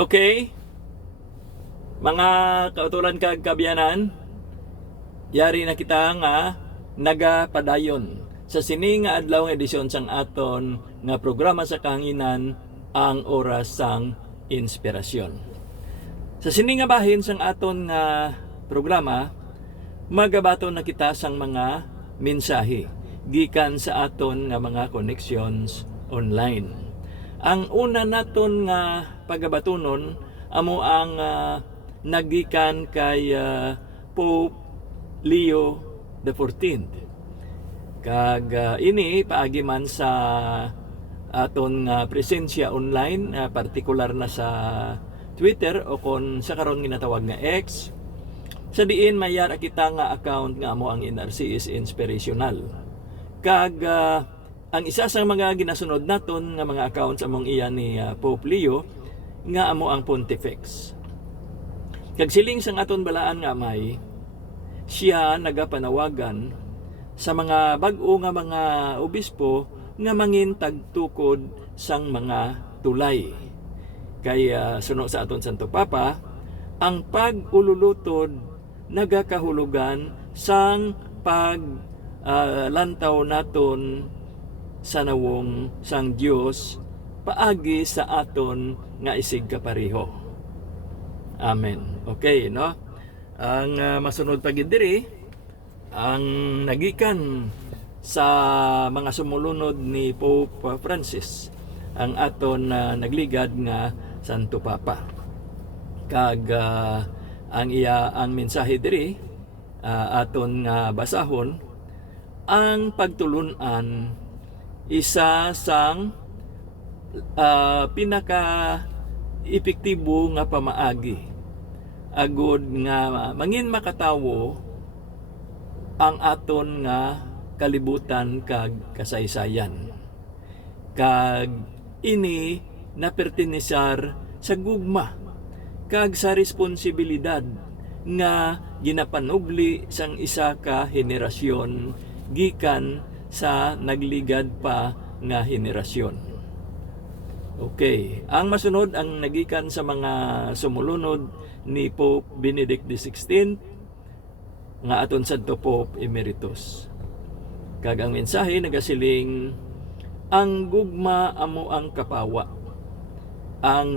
Okay, mga kautulan kag kabiyanan, yari na kita nga nagapadayon sa sini nga adlaw nga edisyon sang aton nga programa sa kahanginan, ang oras sang inspirasyon. Sa sini nga bahin sang aton nga programa, magabaton na kita sang mga mensahe gikan sa aton nga mga connections online. Ang una naton nga pagabatunon amo ang nagikan kay Pope Leo XIV. Kag ini paagi man sa aton nga presensya online, partikular na sa Twitter o kon sa karon ginatawag nga X. Sa diin mayar kita nga account nga amo ang NRC is inspirational. Kag ang isa sa mga ginasunod naton nga mga accounts among iyan ni Pope Leo nga amo ang Pontifex. Kag siling sang aton balaan nga may siya nagapanawagan sa mga bag-o nga mga obispo nga mangin tagtukod sang mga tulay. Kay suno sa aton Santo Papa, ang pag-ululutod nagakahulugan sang lantaw naton sa nawong sang Dios paagi sa aton nga isig kapareho. Amen. Okay, no? Ang masunod pa gid diri ang nagikan sa mga sumulunod ni Pope Francis, ang aton nagligad nga Santo Papa. Kag ang mensahe diri aton nga basahon, ang pagtulunan isa sang pinaka epektibo nga pamaagi agud nga mangin makatawo ang aton nga kalibutan kag kasaysayan. Kag ini napertenesar sa gugma kag sa responsibilidad nga ginapanubli sang isa ka henerasyon gikan sa nagligad pa nga henerasyon. Okay, ang masunod ang nagikan sa mga sumulunod ni Pope Benedict XVI nga aton Santo Pope Emeritus. Kag ang mensahe nagasiling, ang gugma amo ang kapawa. Ang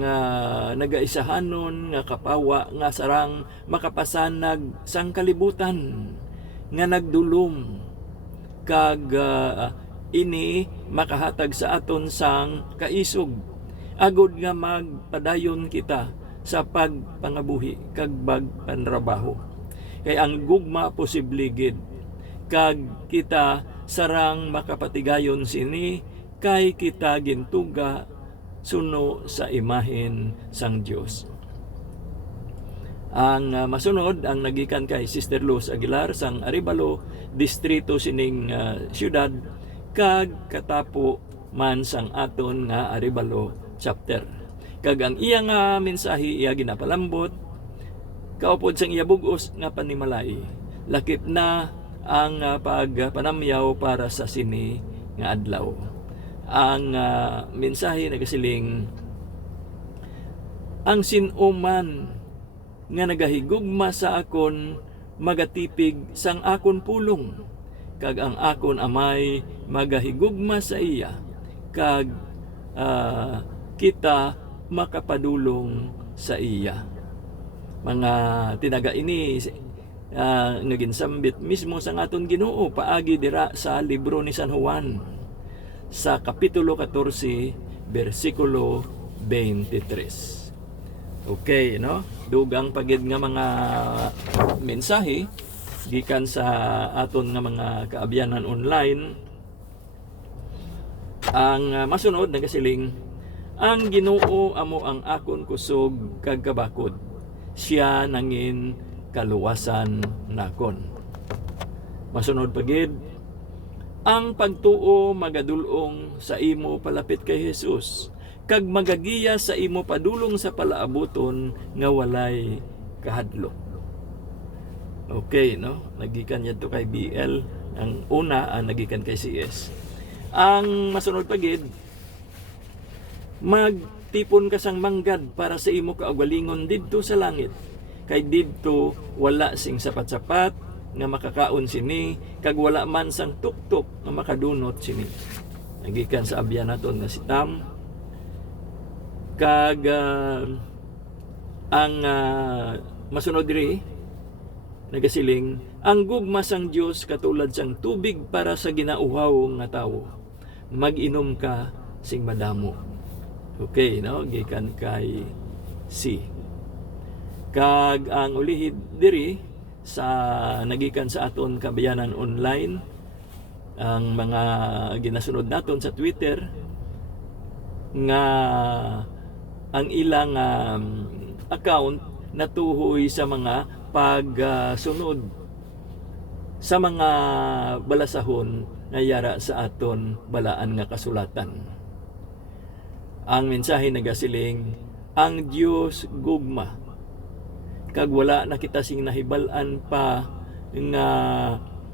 nagaisahanon nga kapawa nga sarang makapasanag sang kalibutan nga nagdulom. Kag ini makahatag sa aton sang kaisog agud nga magpadayon kita sa pagpangabuhi kag pagpanrabaho. Kay ang gugma posible gid kag kita sarang makapatigayon sini kay kita gintuga suno sa imahen sang Dios. Ang masunod ang nagikan kay Sister Luz Aguilar sang Arevalo, distrito sining syudad, kag katapo man sang aton nga Arevalo chapter. Kag ang iya nga mensahe iya ginapalambot kaupod sang iya bug-os nga panimalay. Lakip na ang pagpanamyaw para sa sini nga adlaw. Ang mensahe nagasiling, ang sinuman nga nagahigugma sa akon magatipig sang akon pulong, kag ang akon amay magahigugma sa iya, kag kita makapadulong sa iya. Mga tinaga ini nga ginsambit mismo sa aton Ginoo paagi dira sa libro ni San Juan sa kapitulo 14 bersikulo 23. Okay, no? Dugang pagid nga mga mensahe gikan sa aton nga mga kaabyanan online. Ang masunod nagasiling, ang Ginoo amo ang akon kusog kag kabakod, siya nangin kaluwasan nakon. Masunod pagid, ang pagtuo magadulong sa imo palapit kay Jesus, kag magagiya sa imo padulong sa palaabuton nga walay kahadlok. Okay, no? Nagikan yan to kay BL. Ang una, ang nagikan kay CS. Ang masunod pagid, magtipon ka sang manggad para sa imo kaugalingon didto sa langit. Kay didto wala sing sapat-sapat nga makakaon sini, kag wala man sang tuktok nga makadunot sini. Nagikan sa abyan naton nga si Tam. Kag ang masunod diri nagasiling, ang gugma sang Dios katulad sang tubig para sa ginauhaw nga tawo. Mag-inom ka sing madamo. Okay, no? Gikan kay C. Kag ang ulihid diri sa nagikan sa aton kabayanan online, ang mga ginasunod naton sa Twitter nga ang ilang account natuhoy sa mga pagsunod sa mga balasahon na yara sa aton balaan nga kasulatan. Ang mensahe nagasiling, ang Dios gugma, kag wala na kita sing nahibalan pa nga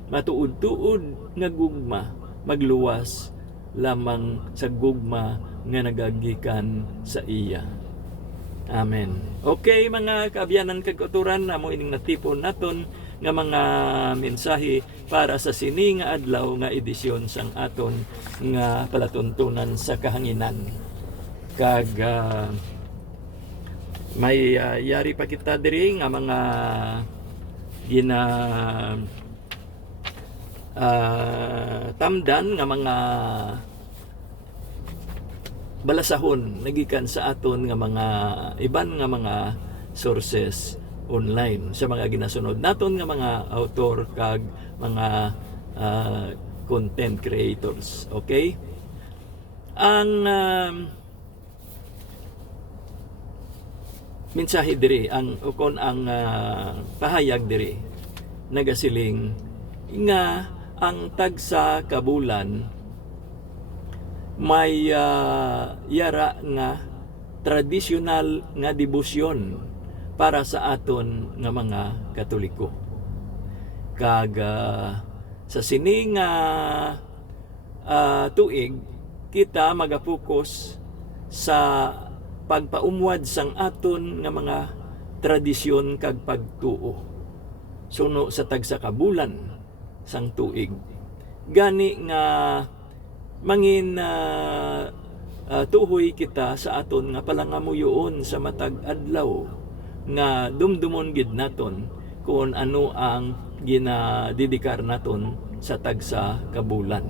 matuod-tuod nga gugma, magluwas lamang sa gugma nga nagagikan sa iya. Amen. Okay mga kaabyanan kag kauturan, amo ining natipon naton nga mga mensahe para sa sini nga adlaw nga edisyon sang aton nga palatuntunan sa kahanginan. Kag may yari pa kita diri nga mga gina tamdan nga mga balasahon nagikan sa aton nga mga iban nga mga sources online sa mga ginasunod naton nga mga author kag mga content creators. Okay, ang mensahe diri ang ukon ang pahayag diri nagasiling nga ang tagsa kabulan may yara nga tradisyonal nga debosyon para sa aton nga mga Katoliko. Kag sa sini nga tuig kita magapokus sa pagpaumwad sang aton nga mga tradisyon kag pagtuo suno sa tagsa kabulan sang tuig. Gani nga mangin tuhoy kita sa aton nga palangamuyoon sa matag adlaw nga dumdumon gid naton kung ano ang ginadidikar naton sa tagsa kabulan.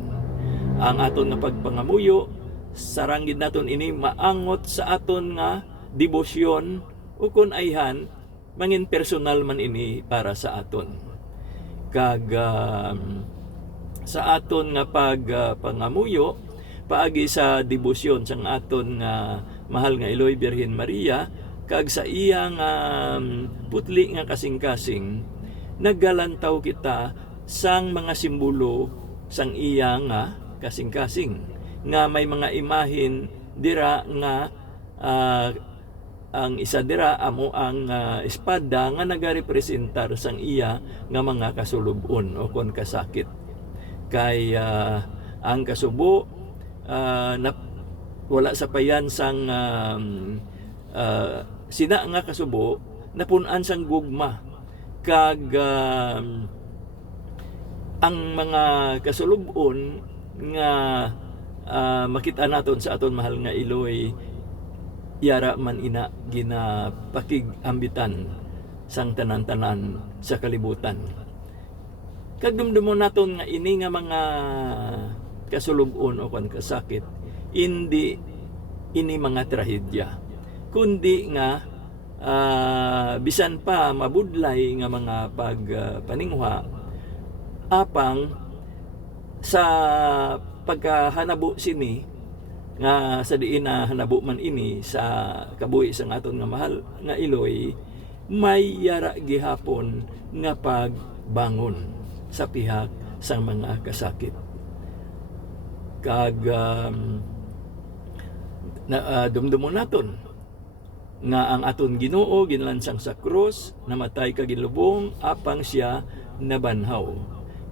Ang aton nga pagpangamuyo sarang gid naton ini maangot sa aton nga debosyon o kun ayhan mangin personal man ini para sa aton. Kag sa aton nga pagpangamuyo paagi sa debosyon sang aton nga mahal nga Eloy Birhen Maria kag sa iyang putli nga kasing-kasing naggalantaw kita sang mga simbolo sang iya nga kasing-kasing nga may mga imahin dira nga ang isa dira amo ang espada nga nagarepresentar sang iya nga mga kasulubon o kon kasakit. Kay ang kasubo na wala sa payan sang sina nga kasubo napunan sang gugma kag ang mga kasulubon nga makita naton sa aton mahal nga Eloy yara man ina ginapakigambitan sang tanan-tanan sa kalibutan. Kag dumdumon naton nga ini nga mga kasulubon o kan kasakit hindi ini mga trahedya kundi nga bisan pa mabudlay nga mga pagpaningwa apang sa pagkahanabo sini nga sa diin na hanabo man ini sa kabuhi sang aton nga mahal nga Eloy may yara gihapon nga pagbangon sa pihak sang mga kasakit. Kag dumdumon naton nga ang aton Ginoo ginlansang sa krus namatay kag gilubong apang siya nabanhaw.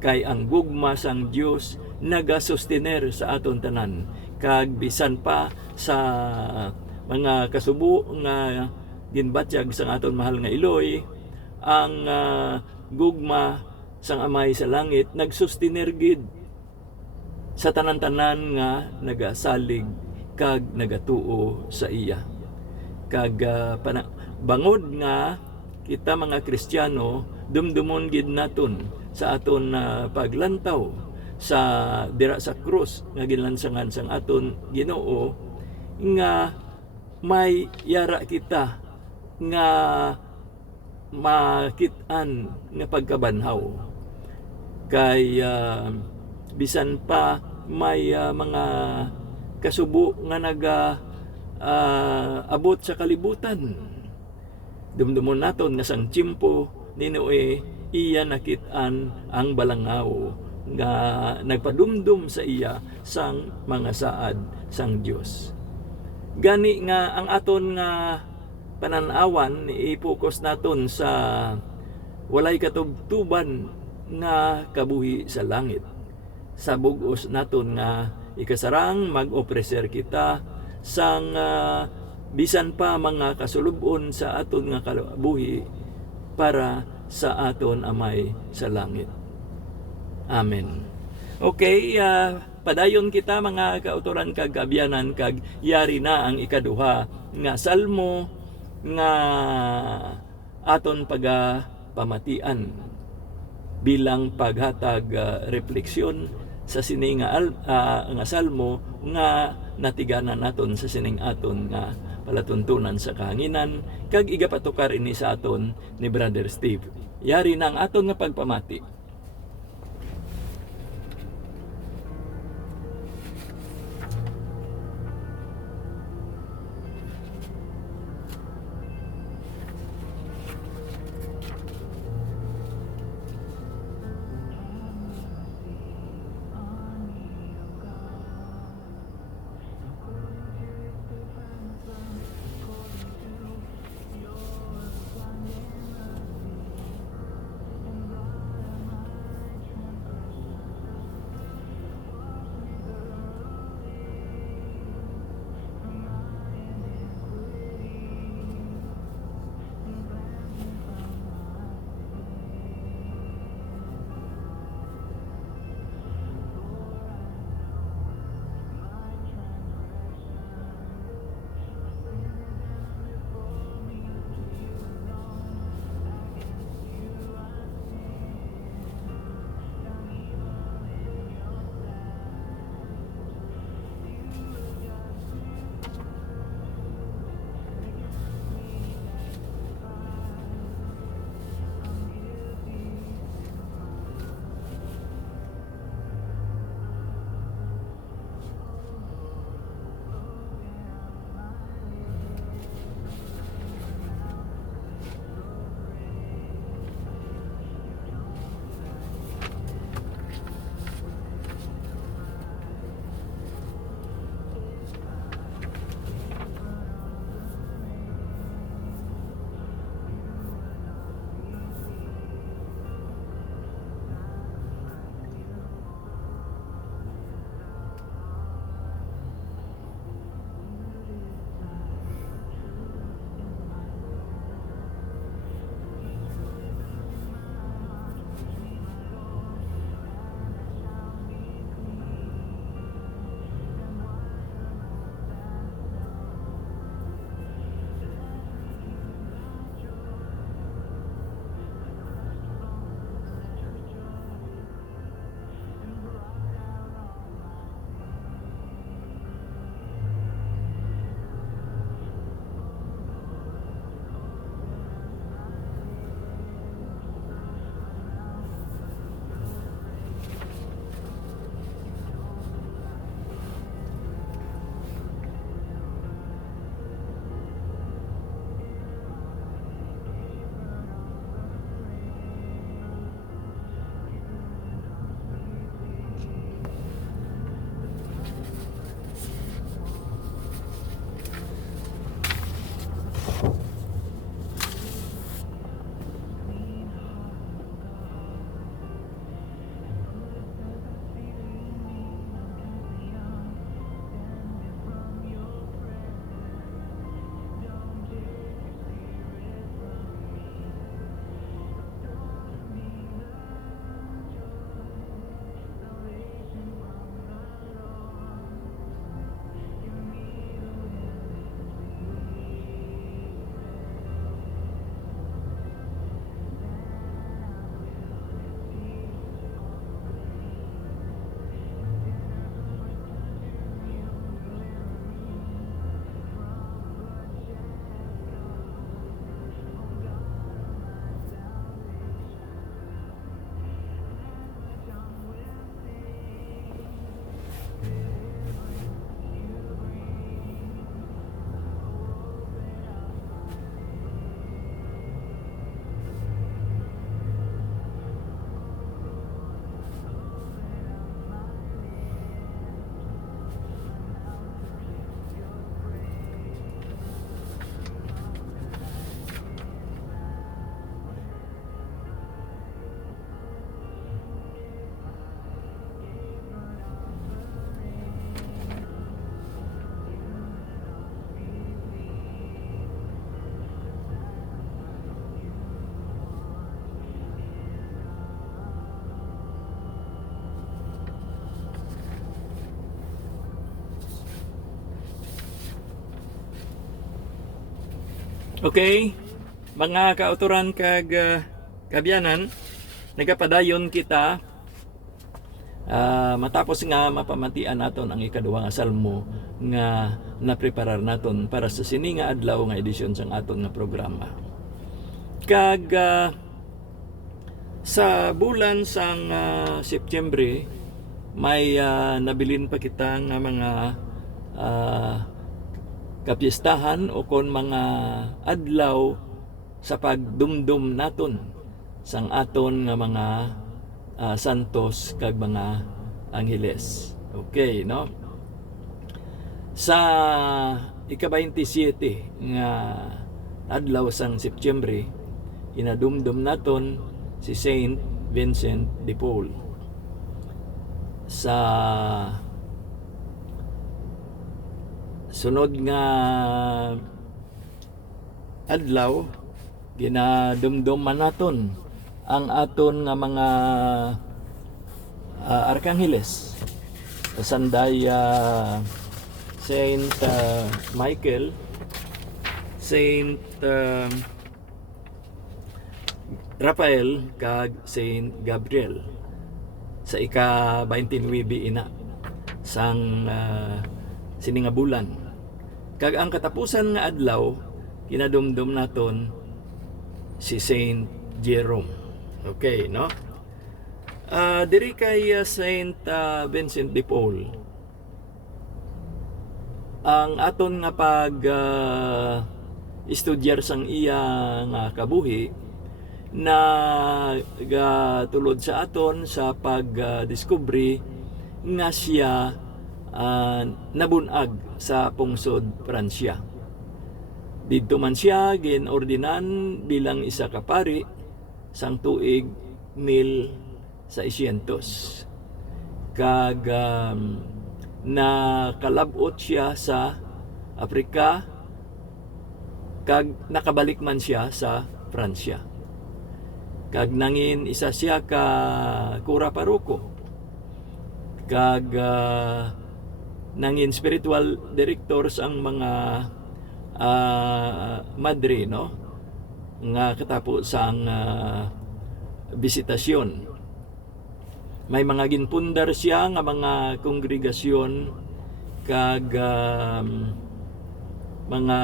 Kay ang gugma sang Dios nagasustener sa aton tanan kag bisan pa sa mga kasubo nga ginbatyag sa aton mahal nga Iloy, ang gugma sang Amay sa langit nagsustener gid sa tanan-tanan nga nagasalig kag nagatuo sa iya. Kag bangod nga kita mga Kristiyano dumdumon gid naton sa aton paglantaw sa dira sa krus nga ginlansangan sang aton Ginoo nga may yara kita nga makit-an nga pagkabanhaw. Kay bisan pa may mga kasubo nga abot sa kalibutan, dumdumon naton nga sang tiyempo Ninoe iya nakit-an ang balangaw nga nagpadumdum sa iya sang mga saad sang Dios. Gani nga ang aton nga pananawan i-focus naton sa walay katubtuban nga kabuhi sa langit. Sa bugos naton nga ikasarang mag-opreser kita sang bisan pa mga kasulubon sa aton nga kabuhi para sa aton Amay sa langit. Amen. Okay, padayon kita mga kautoran kag kabyanan kag yari na ang ikaduha nga salmo nga aton pamatian bilang paghatag refleksyon sa sini nga salmo nga natiganan naton sa sining aton nga palatuntunan sa kahanginan kag igapatukar ini sa aton ni Brother Steve. Yari na ang aton nga pagpamati. Okay, mga kauturan kag kabyanan, nagapadayon kita matapos nga mapamatian naton ang ikaduha nga salmo nga napreparar naton para sa sini nga adlaw nga edisyon sang aton nga programa. Kag sa bulan sang Setyembre may nabilin pa kita nga mga kapistahan o kon mga adlaw sa pagdumdum naton sang aton nga mga santos kag mga angheles. Okay, no? Sa ika-27 nga adlaw sang Setyembre, inadumdum naton si Saint Vincent de Paul. Sa sunod nga adlaw, ginadumduman naton ang aton nga mga arkangheles. Sanday Saint Michael, Saint Raphael kag Saint Gabriel sa ika-29 ina sang sininga bulan. Kag ang katapusan nga adlaw kinadumdum naton si Saint Jerome. Okay, no? Diri kay Saint Vincent de Paul, ang aton nga pag estudyar sang iya nga kabuhi na tulod sa aton sa pag-discovery nga siya nabunag sa pungsod Pransya. Didto man siya ginordinan bilang isa ka pari sang tuig 1600. Kag nakalabot siya sa Afrika kag nakabalik man siya sa Pransya. Kag nangin isa siya ka kura paroko. Kag nangin spiritual directors ang mga madre, no? Nga katapos sang bisitasyon. May mga ginpundar siya nga mga kongregasyon kag mga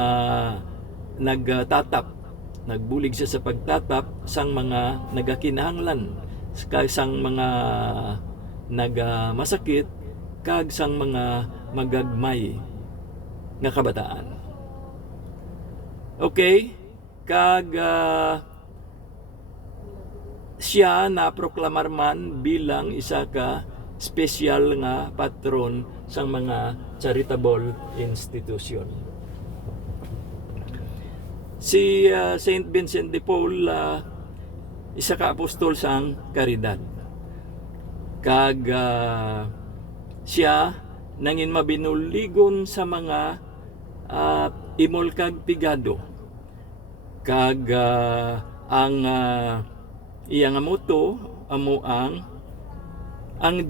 nagbulig siya sa pagtatap sang mga nagakinahanglan, sang mga nagamasakit kag sang mga magagmay nga kabataan. Okay, kag siya na proklamar man bilang isa ka special nga patron sang mga charitable institution. Si Saint Vincent de Paul isa ka apostol sang karidad. Kag siya nangin mabinuligon sa mga imol kag pigado. Kag ang iyang moto amo ang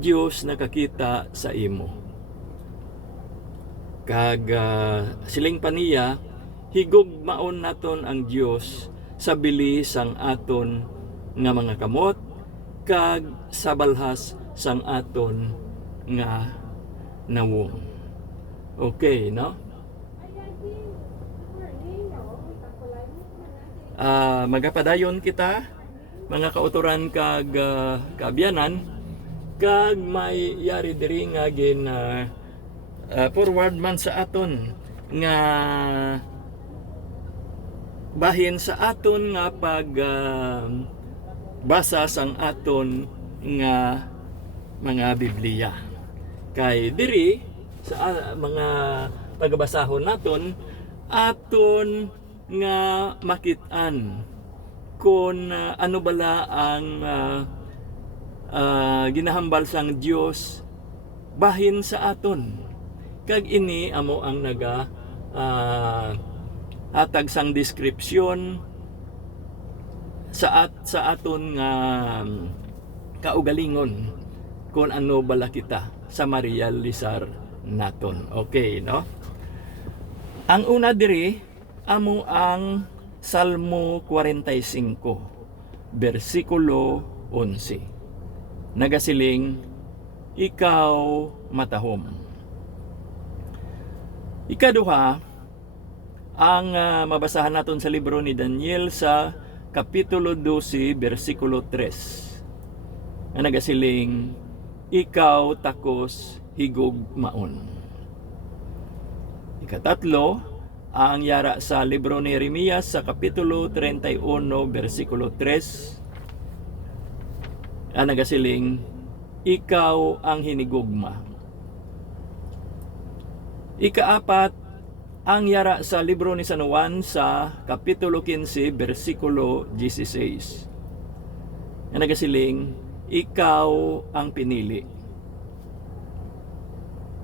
Dios nakakita sa imo. Kag siling paniya, higugmaon naton ang Dios sa bilis sang aton nga mga kamot kag sa balhas sang aton nga nawong. Okay, no? Magapadayon kita mga kauturan kag kaabyanan, kag may yari diri nga gin forward man sa aton nga bahin sa aton nga pag basa sang aton nga mga Biblia. Kay diri sa mga pagbasahon naton aton nga makit-an kung ano bala ang ginahambal sang Dios bahin sa aton. Kag ini amo ang naga hatag sang description sa aton nga kaugalingon kung ano bala kita sa marialisar naton. Okay, no? Ang una diri amo ang Salmo 45, versikulo 11. Nagasiling, ikaw matahom. Ikaduha, ang mabasahan naton sa libro ni Daniel sa Kapitulo 12, versikulo 3. Nagasiling, ikaw takos higugmaon. Ikatatlo, ang yara sa libro ni Jeremias sa Kapitulo 31, versikulo 3. Nagasiling, ikaw ang hinigugma. Ikaapat, ang yara sa libro ni San Juan sa Kapitulo 15, versikulo 16. Nagasiling, ikaw ang pinili.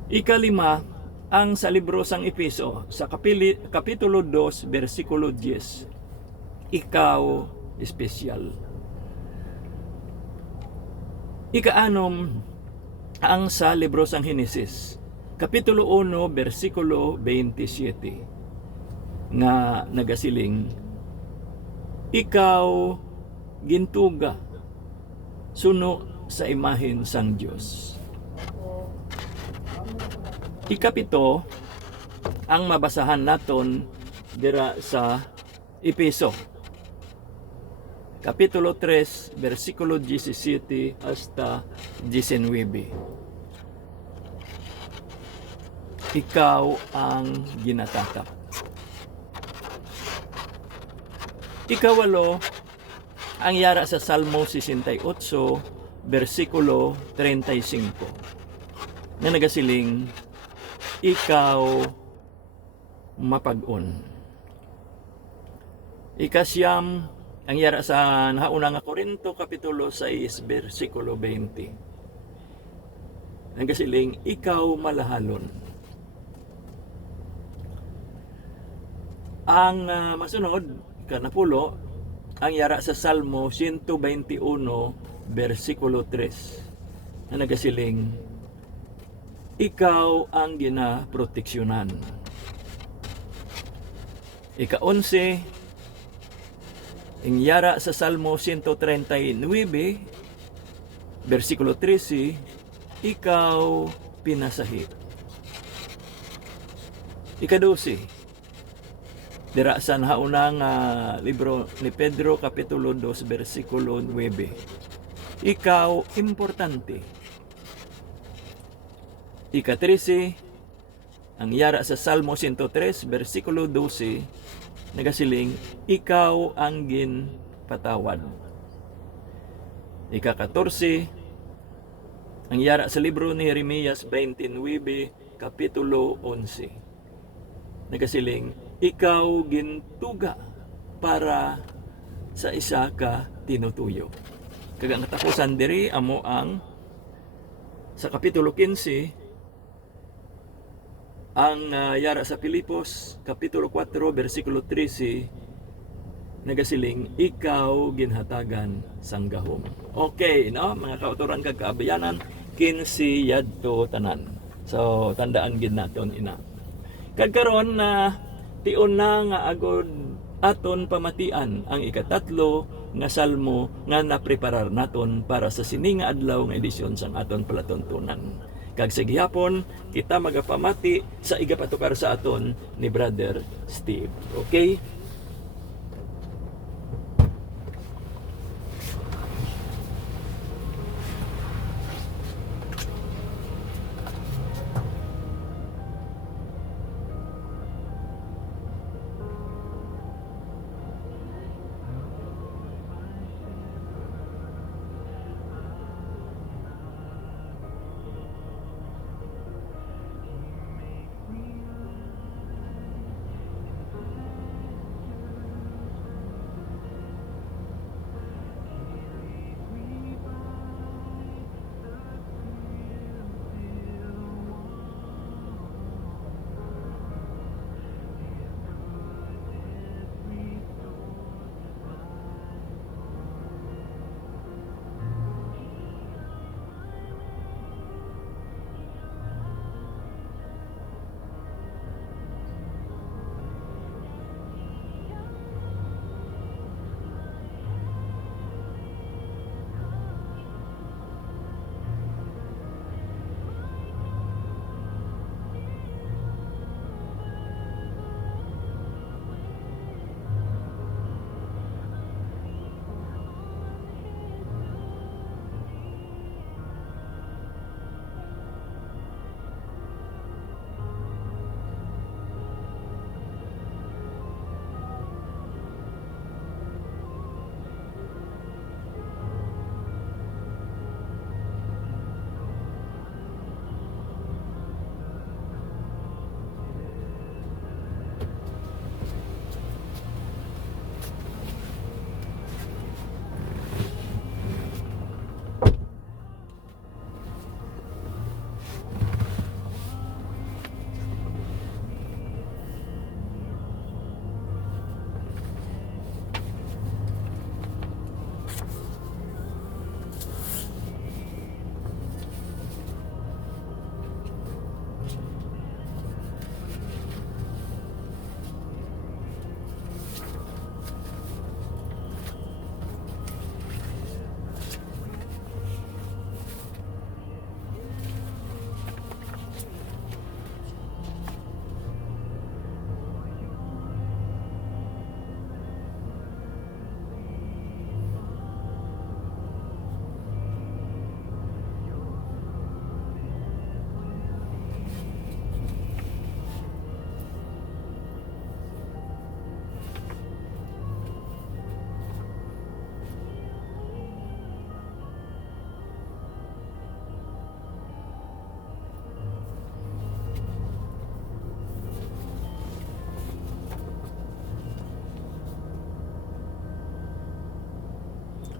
Ikalima, ang sa libro sang Efeso sa Kapitulo 2, versikulo 10. Ikaw espesyal. Ikaanom, ang sa libro sang Henesis, Kapitulo 1, versikulo 27, nga nagasiling, ikaw gintuga suno sa imahen sang Dios. Ikapito, ang mabasahan naton dira sa Efeso, Kapitulo 3, versikulo 17 hasta 19. Ikaw ang ginatatak. Ikawalo, ang yara sa Salmo 68, versikulo 35. Na nagasiling, ikaw mapag-on. Ikasyam, ang yara sa nahauna nga Korinto, Kapitulo 6, versikulo 20. Nagasiling, ikaw malahalon. Ang masunod, kanapulo, ang yara sa Salmo 121, versikulo 3. Na nagasiling, ikaw ang ginaproteksyonan. Ika-11, ang yara sa Salmo 139, versikulo 13, ikaw pinasahi. Ika-12, dira sa naunang libro ni Pedro, Kapitulo 2, versikulo 9. Ikaw importante. Ika-13, ang yara sa Salmo 103, versikulo 12, nagasiling, ikaw ang ginpatawad. Ika-14, ang yara sa libro ni Jeremias 29, Kapitulo 11, nagasiling, ikaw gintuga para sa isa ka tinutuyo. Kagang katapusan diri amo ang sa Kapitulo 15, ang yara sa Pilipos, Kapitulo 4, versikulo 13, nagasiling, ikaw ginhatagan sang gahom. Okay, no? Mga kautoran kag kaabayanan, 15 yadto tanan. So, tandaan gid naton ina. Kagkaron na tion na nga agod aton pamatian ang ikatatlo nga salmo nga napreparar naton para sa sini nga adlaw nga edisyon sang aton palatuntunan. Kag sa gihapon kita magapamati sa igapatukar sa aton ni Brother Steve. Okay?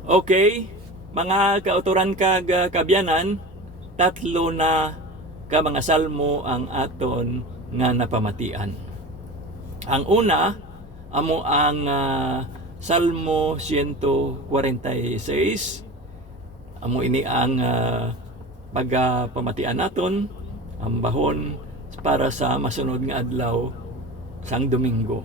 Okay, mga kauturan kag kabyanan, tatlo na ka mga salmo ang aton nga napamatian. Ang una amo ang Salmo 146. Amo ini ang pagpamatian naton, ang bahon para sa masunod nga adlaw sang Domingo.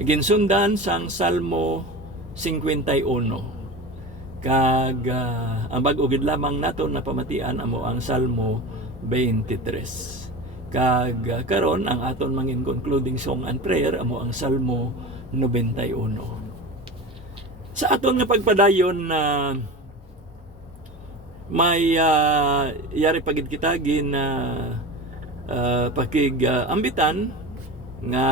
Ginsundan sang Salmo 51. Kag ang bag-o gid lamang naton na pamatian amo ang Salmo 23. Kag karon ang aton mangin concluding song and prayer amo ang Salmo 91. Sa aton nga pagpadayon na may yari pagid kita gin ambitan nga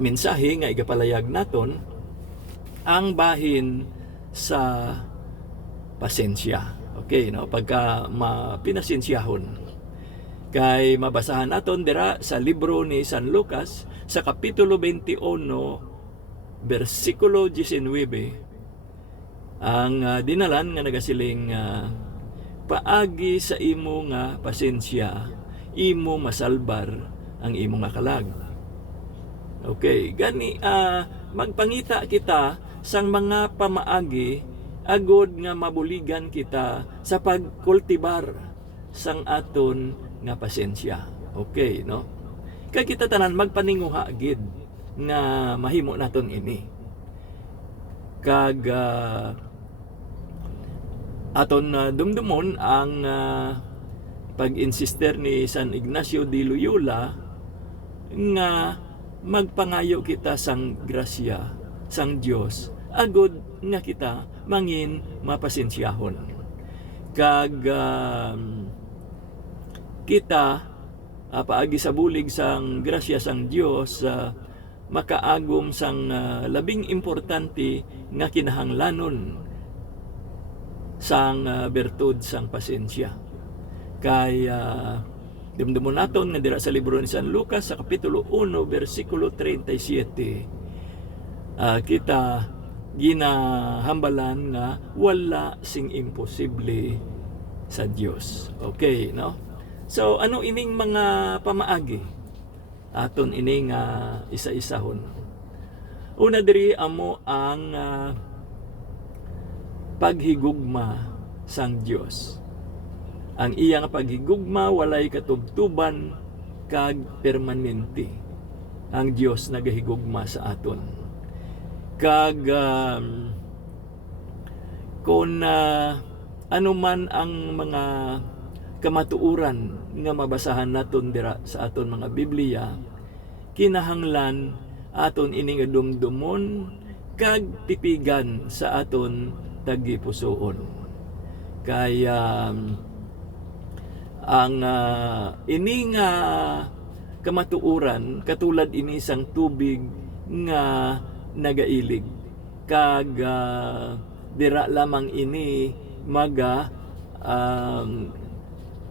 mensahe nga igapalayag naton ang bahin sa pasensya. Okay, no? Pagka mapinasensyahon. Kay mabasahan naton dira sa libro ni San Lucas sa kapitulo 21 bersikulo 19 ang dinalan nga nagasiling paagi sa imo nga pasensya imo masalbar ang imo nga kalag. Okay, gani magpangita kita sang mga pamaagi agod nga mabuligan kita sa pagkultibar sang aton nga pasensya. Okay, no? Kay kita tanan magpaninguha gid nga mahimo naton ini. Kag aton dumdumon ang pag-insister ni San Ignacio de Loyola nga magpangayo kita sang grasya sang Dios agod nga kita mangin mapasensyahon. Kag kita paagi sa bulig sang grasya sang Dios makaagom sang labing importante nga kinahanglanon sang bertud sang pasensya. Kay dumdumon naton nga dira sa libro ni San Lucas sa kapitulo 1 bersikulo 37 kita ginahambalan nga wala sing imposible sa Dios. Okay, no? So ano ining mga pamaagi aton ining isa-isahon. Una diri amo ang paghigugma sang Dios. Ang iyang paghigugma walay katubtuban kag permanente. Ang Dios nagahigugma sa aton. Kag kung ano man ang mga kamatuuran nga mabasahan naton dira sa aton mga Biblia, kinahanglan aton ini nga dumdumon kag tipigan sa aton tagipusoon. Kaya ang ini nga kamatuuran katulad ini sang tubig nga nagailig kag dira lamang ini maga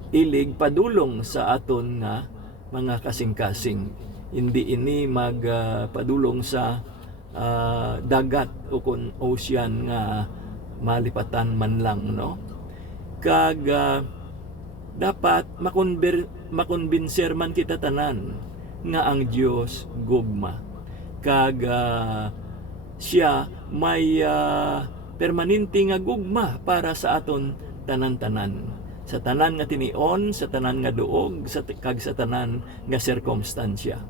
ilig padulong sa aton nga mga kasing-kasing, hindi ini magpadulong sa dagat o kun ocean nga malipatan man lang, no? Kag dapat makonbinser man kita tanan nga ang Dios gugma. Kag siya may permanente nga gugma para sa aton tanan-tanan. Sa tanan nga tinion, sa tanan nga duog, kag sa tanan nga sirkumstansya.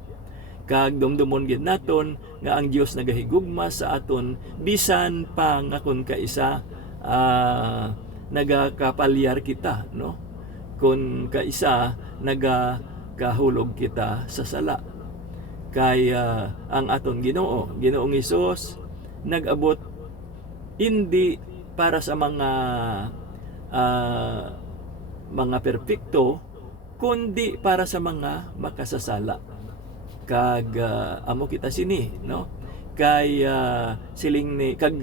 Kag dumdumon gid naton nga ang Dios nagahigugma sa aton bisan pa nga kun kaisa nagakapalyar kita, no? Kung kaisa nagakahulog kita sa sala. Kaya ang aton Ginoong Hesus nag-abot hindi para sa mga perpekto, kundi para sa mga makasasala. Kag amo kita sini, no? Kaya siling ni kag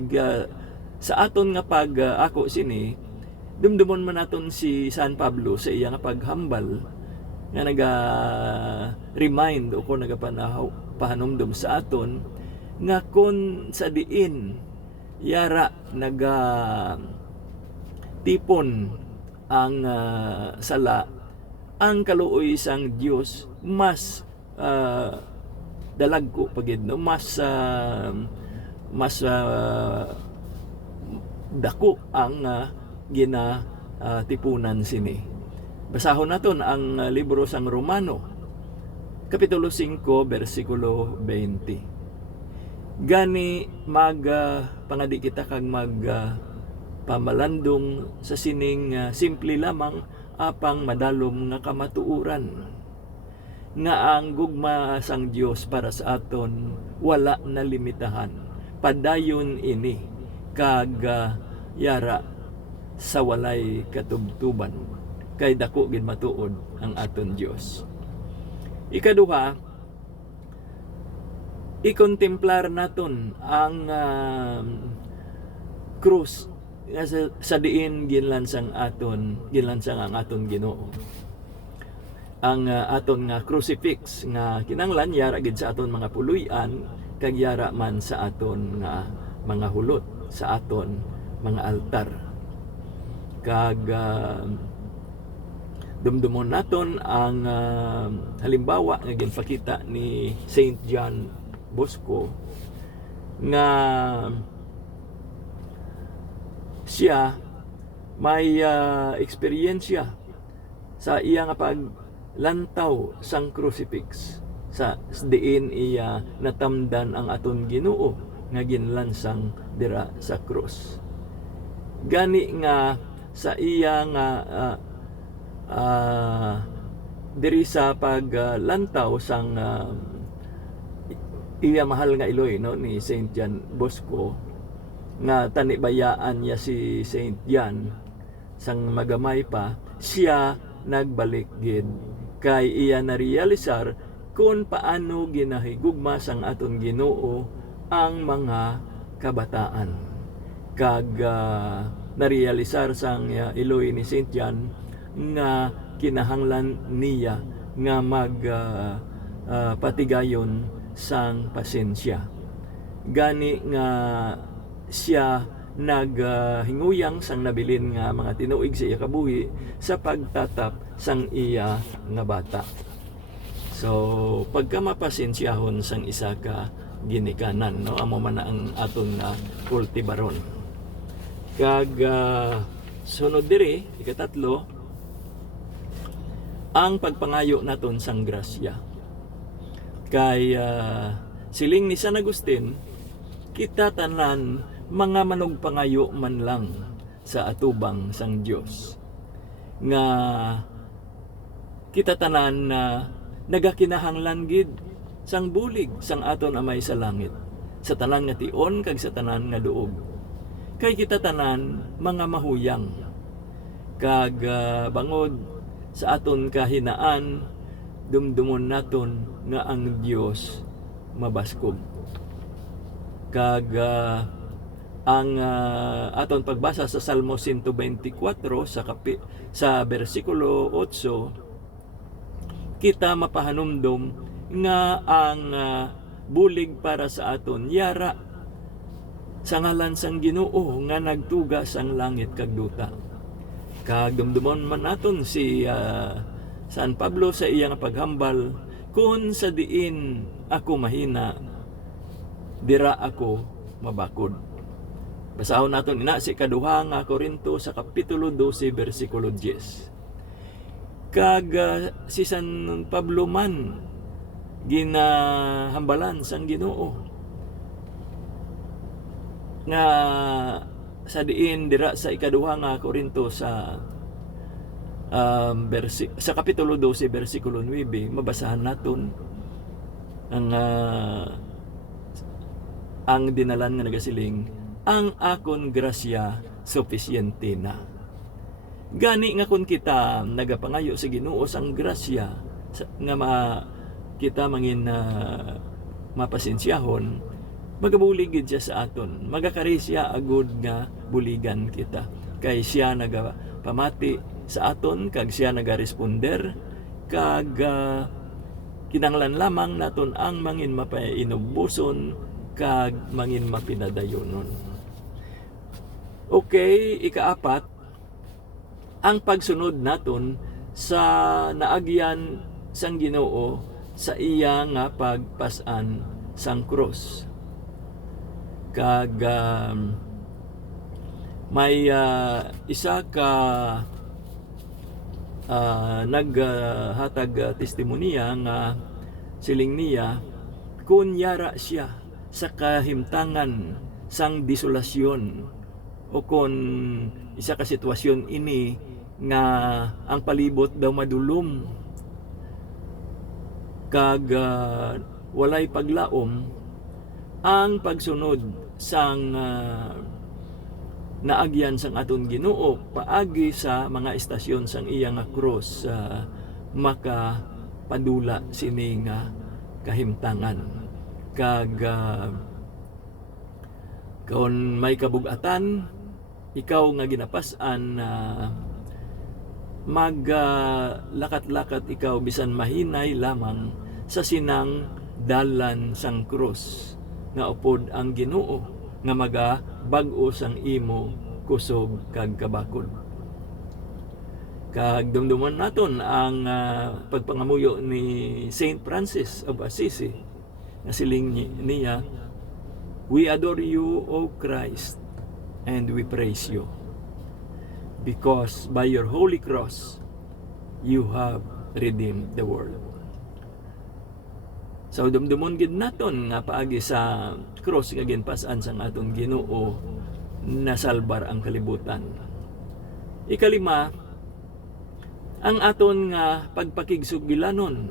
sa aton nga pag ako sini dumdumon man naton si San Pablo sa iya nga paghambal nga remind o ko nagapahanumdum sa aton nga kon sa diin yara naga tipon ang sala, ang kaluoy sang Dios mas dalagko pagid, no? Mas dako ang tipunan sini. Basahon naton ang libro sang Romano kapitulo 5 bersikulo 20. Gani pangadi kita kag pamalandong sa sining simple lamang apang madalom nga kamatuuran, nga ang gugma sang Dios para sa aton wala na limitahan. Padayon ini kag yara sa walay katubtuban, kay dako gid matuod ang aton Dios. Ikaduha, ikontemplar naton ang krus sa diin ginlansang ang aton Ginoo. Ang aton nga crucifix nga kinanglan yara gid sa aton mga puluy-an, kag yara man sa aton nga mga hulot, sa aton mga altar. Kag dumdumon naton ang halimbawa nga ginpakita ni Saint John Bosco, nga siya may eksperyensya sa iya nga paglantaw sang crucifix, sa diin iya natamdan ang aton Ginoo nga ginlansang dira sa krus. Gani nga sa iya nga diri sa paglantaw sang iya mahal nga iloy, no, ni Saint John Bosco, nga tanibayaan niya si Saint John sang magamay pa, siya nagbalik gid kay iya narealisar kung paano ginahigugma sang aton Ginoo ang mga kabataan. Kag narealisar sang iloy ni Saint John nga kinahanglan niya nga patigayon sang pasensya. Gani nga siya naghinguyang sang nabilin nga mga tinuig sa iya kabuhi sa pagtatap sang iya nga bata. So pagka mapasensyahon sang isa ka ginikanan, no, amo man ang aton kultibaron. Kag sunod diri ikatatlo, ang pagpangayo naton sang grasya. Kay siling ni San Agustin, kita tanan mga manugpangayo man lang sa atubang sang Dios, nga kita tanan nagakinahanglan gid sang bulig sang aton Amay sa langit, sa tanan nga tion kag sa tanan nga duog. Kay kita tanan mga mahuyang, kag bangod sa aton kahinaan dumdumon naton nga ang Dios mabaskog. Kag ang aton pagbasa sa Salmo 124 sa bersikulo 8, kita mapahanumdom nga ang bulig para sa aton yara sa ngalan sang Ginoo nga nagtuga sang langit kag duta. Kag dumdumon man naton si San Pablo sa iyang paghambal, kun sa diin ako mahina, dira ako mabakod. Basahon naton ina si kaduha nga Korinto sa kapitulo 12 bersikulo 10. Kag si San Pablo man ginahambalan sang Ginoo nga sa diin dira sa ikaduha nga Korinto sa sa kapitulo 12 bersikulo 9, mabasahan naton ang dinalan nga nagasiling, ang akon grasya sufisyente na. Gani nga kun kita nagapangayo sa Ginoo sang grasya nga kita mangin mapasensyahon, magabulig gid siya sa aton, magakarisya agud nga buligan kita, kay siya nagapamati sa aton kag siya nagaresponder, kag kinanglan lamang naton ang mangin mapainubuson kag mangin mapinadayonon. Okay, ikaapat, ang pagsunod naton sa naagyan sang Ginoo sa iya nga pagpasan sang krus. Kag may isa ka naghatag testimonya nga siling niya kun yara siya sa kahimtangan sang desolasyon o kun isa ka sitwasyon ini nga ang palibot daw madulom kag walay paglaom, ang pagsunod sang naagyan sang aton Ginoo paagi sa mga istasyon sang iya nga cross makapadula sini nga kahimtangan. Kag kung may kabug-atan ikaw nga ginapas-an na maglakat-lakat ikaw bisan mahinay lamang sa sinang dalan sang krus nga upod ang Ginoo nga magabag-o sang imo kusog kag kabakod. Kag dumduman naton ang pagpangamuyo ni Saint Francis of Assisi nga siling niya, "We adore you, O Christ, and we praise you, because by your holy cross you have redeemed the world." So dumdumon gid naton nga paagi sa cross nga ginpas-an sang aton Ginoo nasalbar ang kalibutan. Ikalima, ang aton nga pagpakigsugilanon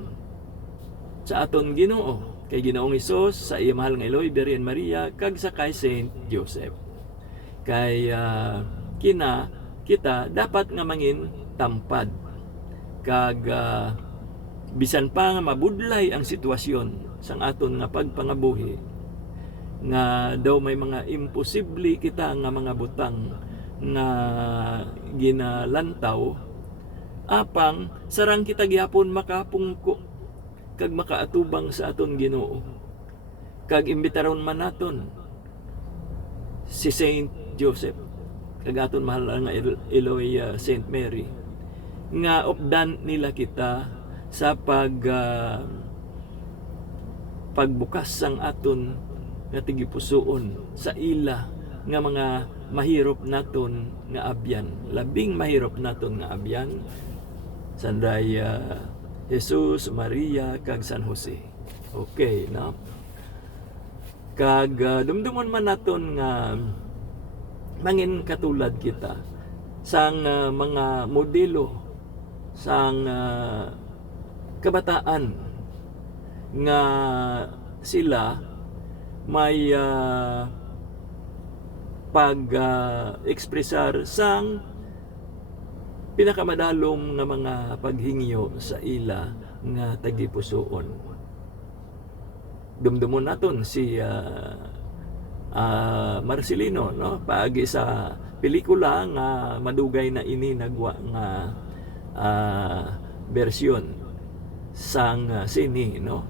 sa aton Ginoo kay Ginoong Hesus sa iya mahal nga Eloy, Virgin Maria kag sa kay Saint Joseph. Kay kita dapat nga mangin tampad kag bisan pa nga mabudlay ang sitwasyon sang aton nga pagpangabuhi nga daw may mga imposible kita nga mga butang nga ginalantaw, apang sarang kita gihapon makapungko kag makaatubang sa aton Ginoo. Kag imbitaron man naton si Saint Joseph kag aton mahal nga Eloy, Saint Mary, nga opdan nila kita sa pagbukas sang aton nga tigipusoon sa ila nga mga mahirop naton nga abyan, labing mahirop naton nga abyan, sanday Jesus, Maria kag San Jose. Okay, no? Kag dumdumon man naton nga mangin katulad kita sang mga modelo sang kabataan nga sila may pag-ekspresar sang pinakamadalom nga mga paghingyo sa ila nga tagipusoon. Dumdumon naton si Marcelino, no? Paagi sa pelikula nga madugay na ini nagwa nga bersyon sang sini, no?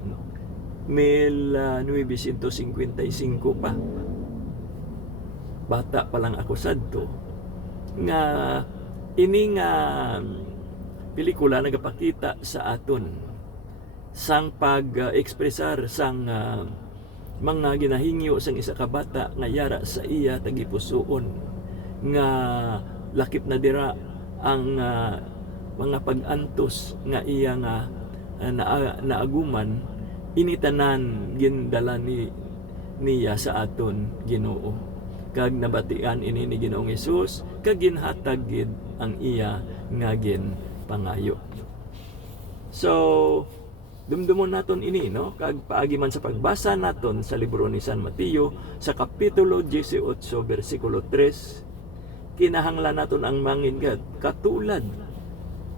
1955 pa. Bata pa lang ako sadto nga ini nga pelikula nagapakita sa aton sang pag-ekspresar sang mga ginahingyo sang isa ka bata nga yara sa iya tagipusoon nga lakip na dira ang mga pag-antos nga iya nga naaguman, initanan gindala niya sa aton Ginoo. Kag nabatian ini ni Ginoong Hesus kag ginhatag gid ang iya nga ginpangayo. So dumdumon naton ini, no? Kag paagi man sa pagbasa naton sa libro ni San Mateo sa kapitulo 18 bersikulo 3, kinahanglan naton ang mangin katulad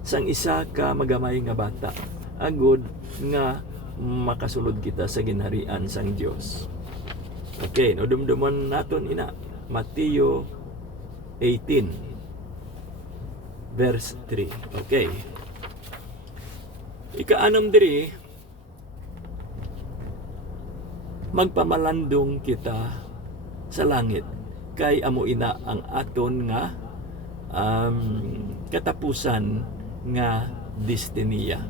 sang isa ka magamay nga bata, agud nga makasulod kita sa ginharian sang Dios. Okay, no, dumdumon naton ina Mateo 18 verse 3. Okay. Ika-anom diri, magpamalandong kita sa langit kay amo ina ang aton nga katapusan nga destiniya.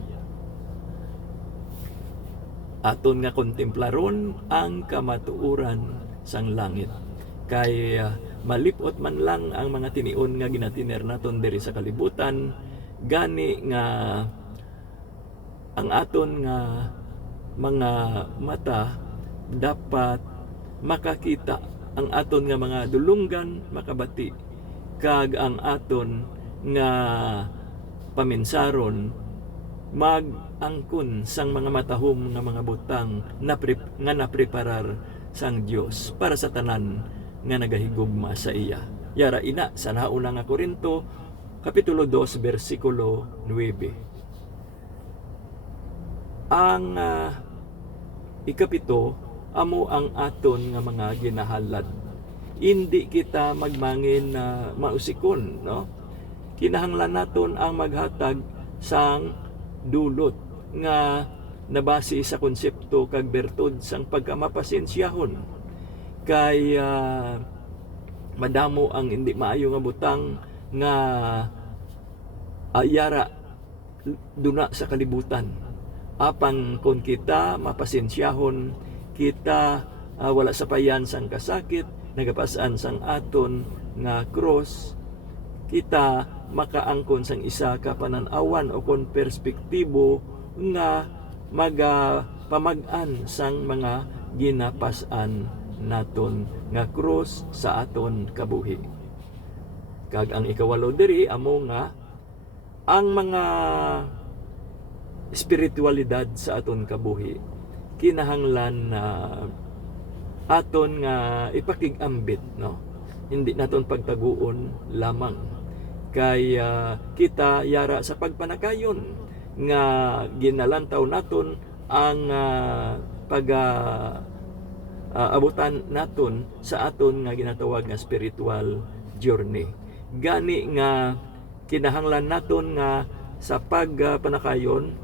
Aton nga kontemplaron ang kamatuoran sang langit kay malipot man lang ang mga tinion nga ginatiner naton diri sa kalibutan, gani nga ang aton nga mga mata dapat makakita ang aton nga mga dulunggan makabati, kag ang aton nga paminsaron mag-angkon sang mga matahom nga mga butang nga napreparar sang Dios para sa tanan nga nagahigugma sa iya. Yara ina sa nauna nga Korinto kapitulo 2 bersikulo 9. Ang ikapito amo ang aton nga mga ginahalad. Hindi kita magmangin na mausikon, no? Kinahanglan naton ang maghatag sang dulot nga nabase sa konsepto kag bertud sang pagkamapasensyahon kay madamo ang hindi maayo nga butang nga ayara duna sa kalibutan. Apang kung kita mapasensyahon, kita wala sa payan sang kasakit, nagapasan sang aton nga cross, kita makaangkon sang isa ka panan-awan o kon perspektibo nga pamag-an sang mga ginapasan naton nga cross sa aton kabuhi. Kag ang ikawalo diri amo nga ang mga espiritualidad sa aton kabuhi kinahanglan na aton nga ipakig-ambit, no? Hindi naton pagtaguon lamang kay kita yara sa pagpanakayon nga ginalantaw naton ang abutan naton sa aton nga ginatawag nga spiritual journey. Gani nga kinahanglan naton nga sa pagpanakayon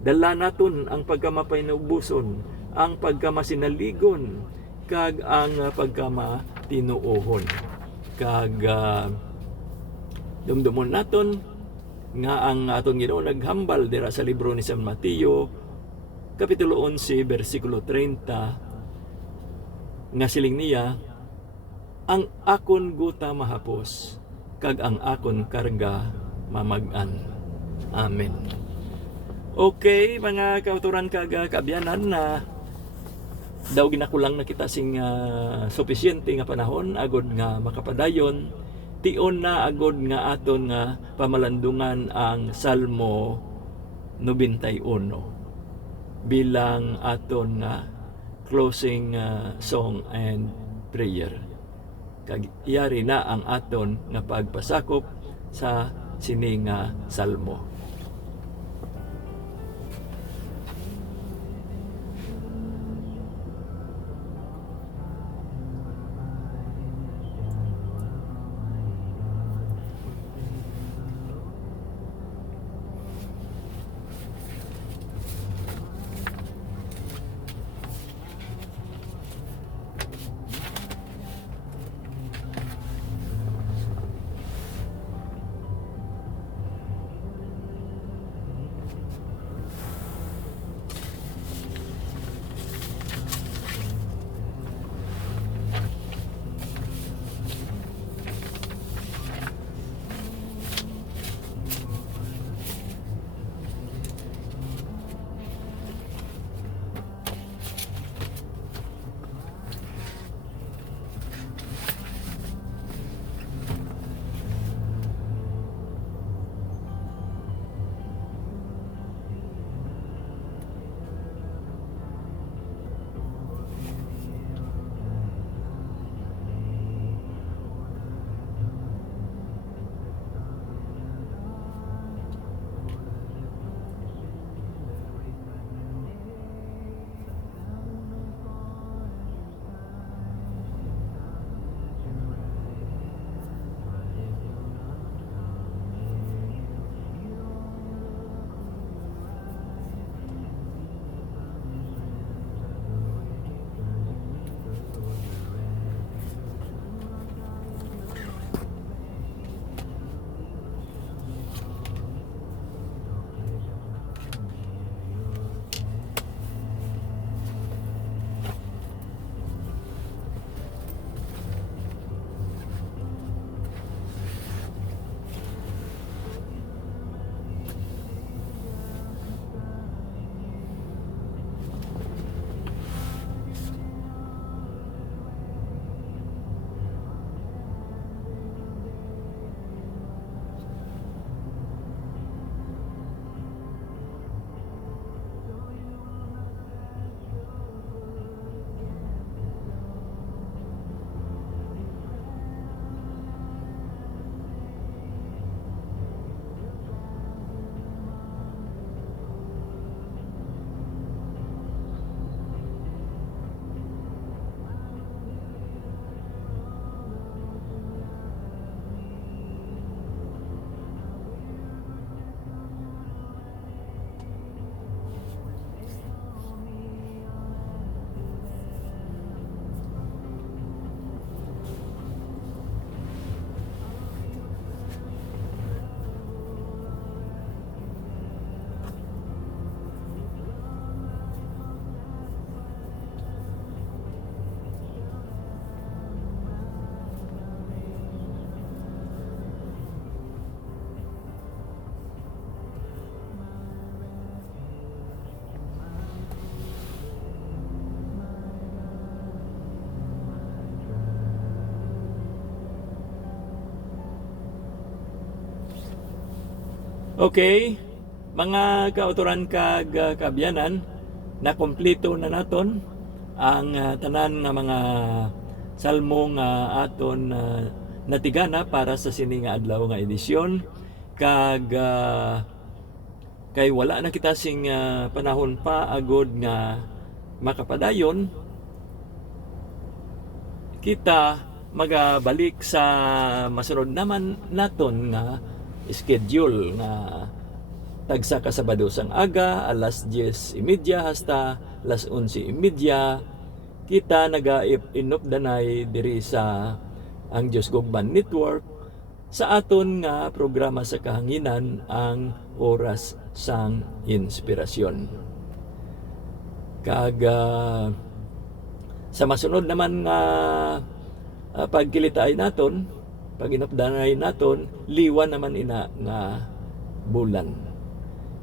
dala naton ang pagkamapainubuson, ang pagkamasinaligon, kag ang pagkamatinuohon. Kag dumdumon naton nga ang aton Ginoo naghambal dira sa libro ni San Mateo kapitulo 11 bersikulo 30 nga siling niya, ang akon guta mahapos kag ang akon karga mamag-an. Amen. Okay, mga kauturan kag kaabyanan, na daw ginakulang na kita sing sufisyente nga panahon agod nga makapadayon. Tion na agod nga aton nga pamalandungan ang Salmo 91 bilang aton nga closing song and prayer. Kag iyari na ang aton nga pagpasakop sa sining salmo. Okay, mga kauturan kag kaabyanan, na kompleto na naton ang tanan nga mga salmo nga aton natigana para sa sini nga adlaw nga edisyon. Kag kay wala na kita sing panahon pa agod nga makapadayon, kita magabalik sa masunod naman naton nga schedule nga tagsa ka Sabado sang aga alas 10:30 hasta alas 11:30 kita naga-inupdanay diri sa ang Diyos Gugban Network sa aton nga programa sa kahanginan, ang Oras sang Inspirasyon. Kag sa masunod naman nga pagkilitay naton, pag inupdanay naton, liwan naman ina nga bulan.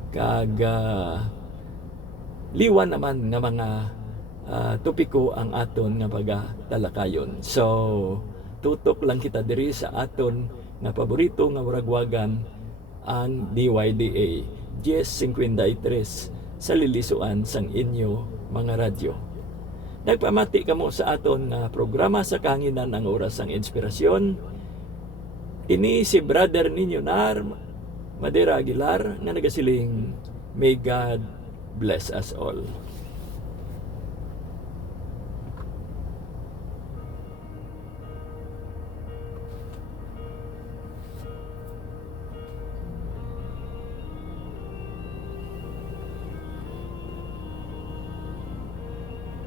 Kag liwan naman nga mga topiko ang aton nga pagatalakayon. So tutok lang kita diri sa aton nga paborito nga waragwagan, ang DYDA 10:53 sa lilisuan sang inyo mga radyo. Nagpamati kamo sa aton nga programa sa kahanginan, ang Oras sang Inspirasyon. Ini si brother ninyo Nar Madera Aguilar nga nagasiling, may God bless us all.